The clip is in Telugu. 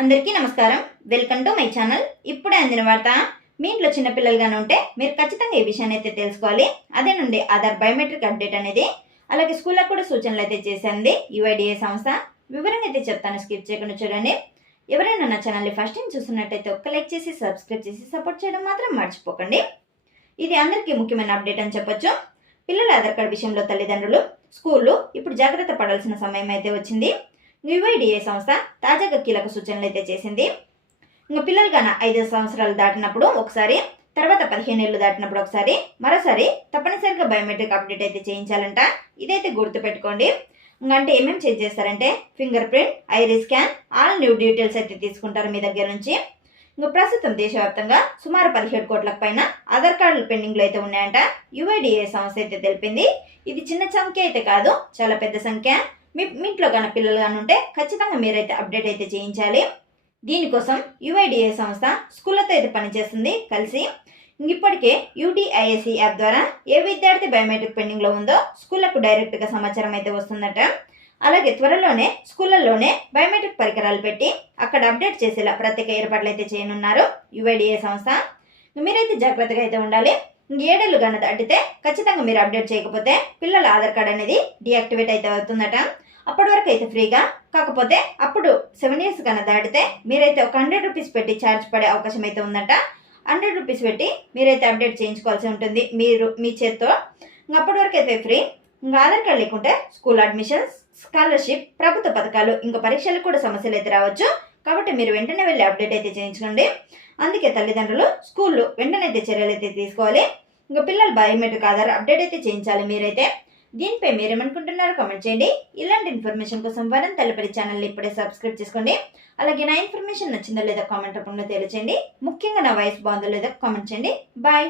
అందరికీ నమస్కారం. వెల్కమ్ టు మై ఛానల్ ఇప్పుడే అందిన వార్త మీ ఇంట్లో చిన్నపిల్లలుగానే ఉంటే మీరు ఖచ్చితంగా ఈ విషయాన్ని అయితే తెలుసుకోవాలి. అదే నుండి ఆధార్ బయోమెట్రిక్ అప్డేట్ అనేది అలాగే స్కూల్లో కూడా సూచనలు అయితే చేసింది యుఐడిఏ సంస్థ. వివరంగా అయితే చెప్తాను స్కిప్ చేయకుండా చూడండి. ఎవరైనా నా ఛానల్ని ఫస్ట్ టైం చూస్తున్నట్టయితే ఒక్క లైక్ చేసి సబ్స్క్రైబ్ చేసి సపోర్ట్ చేయడం మాత్రం మర్చిపోకండి. ఇది అందరికీ ముఖ్యమైన అప్డేట్ అని చెప్పొచ్చు. పిల్లల ఆధార్ కార్డు విషయంలో తల్లిదండ్రులు స్కూళ్ళు ఇప్పుడు జాగ్రత్త పడాల్సిన సమయం అయితే వచ్చింది. యుఐడిఏ సంస్థ తాజాగా కీలక సూచనలు అయితే చేసింది. ఇంకా పిల్లలు కన ఐదు సంవత్సరాలు దాటినప్పుడు ఒకసారి తర్వాత పదిహేను ఏళ్ళు దాటినప్పుడు ఒకసారి మరోసారి తప్పనిసరిగా బయోమెట్రిక్ అప్డేట్ అయితే చేయించాలంట. ఇదైతే గుర్తుపెట్టుకోండి. ఇంకా అంటే ఏమేమి చేంజ్ చేస్తారంటే fingerprint iris scan all new details అయితే తీసుకుంటారు మీ దగ్గర నుంచి. ఇంకా ప్రస్తుతం దేశవ్యాప్తంగా సుమారు పదిహేడు కోట్లకు పైన ఆధార్ కార్డులు పెండింగ్లో అయితే ఉన్నాయంట. యుఐడిఏ సంస్థ అయితే తెలిపింది. ఇది చిన్న సంఖ్య అయితే కాదు చాలా పెద్ద సంఖ్య. మీ మీ ఇంట్లో కానీ పిల్లలు కానీ ఉంటే ఖచ్చితంగా మీరైతే అప్డేట్ అయితే చేయించాలి. దీనికోసం యుఐడిఏ సంస్థ స్కూళ్ళతో అయితే పనిచేస్తుంది కలిసి. ఇప్పటికే యూడిఐఎస్సి యాప్ ద్వారా ఏ విద్యార్థి బయోమెట్రిక్ పెండింగ్లో ఉందో స్కూళ్ళకు డైరెక్ట్గా సమాచారం అయితే వస్తుందట. అలాగే త్వరలోనే స్కూళ్ళల్లోనే బయోమెట్రిక్ పరికరాలు పెట్టి అక్కడ అప్డేట్ చేసేలా ప్రత్యేక ఏర్పాట్లు అయితే చేయనున్నారు యుఐడిఏ సంస్థ. మీరైతే జాగ్రత్తగా అయితే ఉండాలి. ఏడేళ్ళు కన్నా దాటితే ఖచ్చితంగా మీరు అప్డేట్ చేయకపోతే పిల్లల ఆధార్ కార్డ్ అనేది డియాక్టివేట్ అయితే అవుతుందట. అప్పటి వరకు అయితే ఫ్రీగా? కాకపోతే అప్పుడు సెవెన్ ఇయర్స్ కన్నా దాటితే మీరైతే ఒక హండ్రెడ్ రూపీస్ పెట్టి ఛార్జ్ పడే అవకాశం అయితే ఉందట. హండ్రెడ్ రూపీస్ పెట్టి మీరైతే అప్డేట్ చేయించుకోవాల్సి ఉంటుంది. మీరు మీ చేత్తో. ఇంకా అప్పటి వరకు అయితే ఫ్రీ ఇంకా ఆధార్ కార్డ్ లేకుంటే స్కూల్ అడ్మిషన్స్ స్కాలర్షిప్ ప్రభుత్వ పథకాలు ఇంకా పరీక్షలకు కూడా సమస్యలు అయితే రావచ్చు. కాబట్టి మీరు వెంటనే వెళ్ళి అప్డేట్ అయితే చేయించుకోండి. అందుకే తల్లిదండ్రులు స్కూళ్ళు వెంటనే అయితే చర్యలు అయితే తీసుకోవాలి. ఇంకా పిల్లలు బయోమెట్రిక్ ఆధార్ అప్డేట్ అయితే చేయించాలి మీరైతే. దీనిపై మీరేమనుకుంటున్నారో కామెంట్ చేయండి. ఇలాంటి ఇన్ఫర్మేషన్ కోసం వరం తలపరి ఛానల్ ఇప్పుడే సబ్స్క్రైబ్ చేసుకోండి. అలాగే నా ఇన్ఫర్మేషన్ నచ్చిందో లేదో కామెంట్ రూపంలో తెలియచేయండి. ముఖ్యంగా నా వాయిస్ బాగుందో లేదో కామెంట్ చేయండి. బాయ్